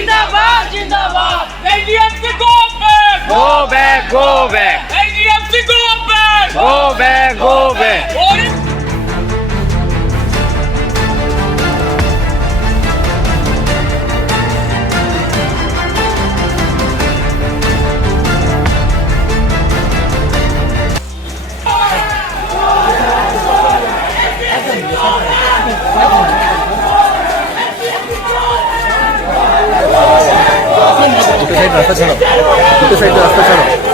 जिंदाबाद जिंदाबाद ADFC go back Go back, go back, ADFC go back go back, go back. দুটো side রাস্তা ছাড়ো, দুটো সাইড রাস্তা ছাড়ো।